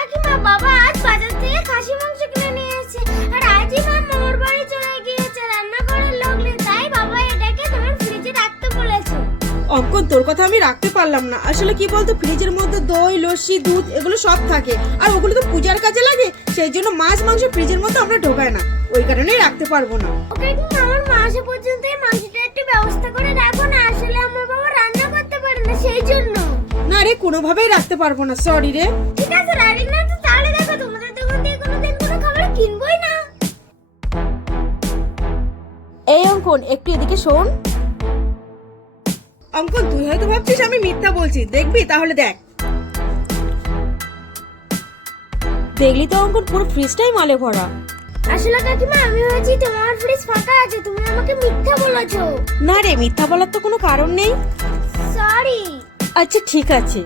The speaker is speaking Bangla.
কাকিমা, বাবা আজ বাজার থেকে খাসি মাংস কিনে নিয়ে এসেছে। আর আজই মা মামার বাড়ি চলে গিয়েছে, রান্না করার লোক নেই, তাই বাবা এটাকে তোমার ফ্রিজে রাখতে বলেছে। অঙ্কন, তোর কথা আমি রাখতে পারলাম না। আসলে কি বলতো, ফ্রিজের মধ্যে দই, লস্যি, দুধ এগুলো সব থাকে, আর ওগুলো তো পূজার কাজে লাগে। সেই জন্য মাছ মাংস ফ্রিজের মধ্যে আমরা ঢোকাই না, ওই কারণেই রাখতে পারবো না। ওকে, কিন্তু আমার মা আসা পর্যন্ত এই মাংসটা একটু ব্যবস্থা করে রাখো না। আসলে আমার বাবা রান্না করতে পারে না, সেই জন্য। না রে, কোনোভাবেই রাখতে পারবো না, সরি রে। ঠিক আছে, রাখি না তো তাহলে দেখো তোমাদের দোকান থেকে কোনোদিন কোনো খাবার কিনবোই না। এই অঙ্কন, একটু এদিকে শোন। অঙ্কন, তুই হয়তো ভাবছিস আমি মিথ্যা বলছি, দেখবি তাহলে দেখ। দেখলি তো অঙ্কন, পুরো ফ্রিজটাই মালে ভরা। আসলে কাকিমা, আমি ভাবছি তোমার ফ্রিজ ফাঁকা আছে, তুমি আমাকে মিথ্যা বলেছো। না রে, মিথ্যা বলার তো কোনো কারণ নেই। সরি। আচ্ছা ঠিক আছে।